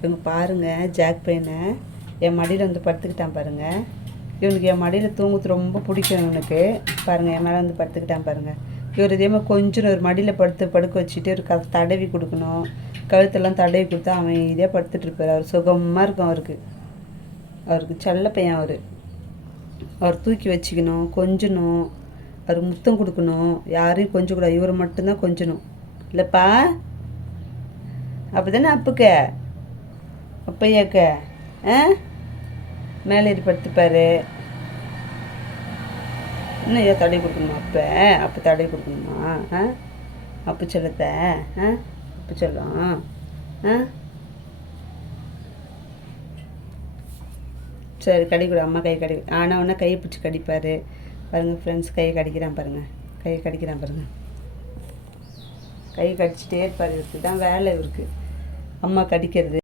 இவங்க பாருங்கள், ஜாக் பையனை என் மடியில் வந்து படுத்துக்கிட்டான் பாருங்கள். இவனுக்கு என் மடியில் தூங்குறது ரொம்ப பிடிக்கும். இவனுக்கு பாருங்கள், என் மேலே வந்து படுத்துக்கிட்டான் பாருங்கள். இவர் இதே மாதிரி கொஞ்சம் ஒரு மடியில் படுக்க வச்சுட்டு ஒரு தடவி கொடுக்கணும். கழுத்தெல்லாம் தடவி கொடுத்தா அவன் இதே படுத்துட்ருப்பார். அவர் சுகமாக இருக்கும். அவருக்கு செல்ல பையன். அவர் தூக்கி வச்சுக்கணும், கொஞ்சணும், அவருக்கு முத்தம் கொடுக்கணும். யாரையும் கொஞ்சம் கூடாது, இவரை மட்டும்தான் கொஞ்சணும். இல்லைப்பா, அப்போ தானே அப்பையாக்க மேலே ஏறி படுத்துப்பார். இன்னும் ஏன் தடவி கொடுக்கணுமா? அப்போ தடவி கொடுக்கணுமா? அப்போ சொல்லத்த அப்போ சொல்லும். சரி, கடிக்கூட அம்மா கை ஆனால் ஒன்றா கையை பிடிச்சி கடிப்பார் பாருங்கள் ஃப்ரெண்ட்ஸ். கையை கடிக்கிறான் பாருங்கள், கையை கடிக்கிறான் பாருங்கள். கையை கடிச்சிட்டே இருப்பார். இவருக்கு தான் வேலை, இவருக்கு அம்மா கடிக்கிறது.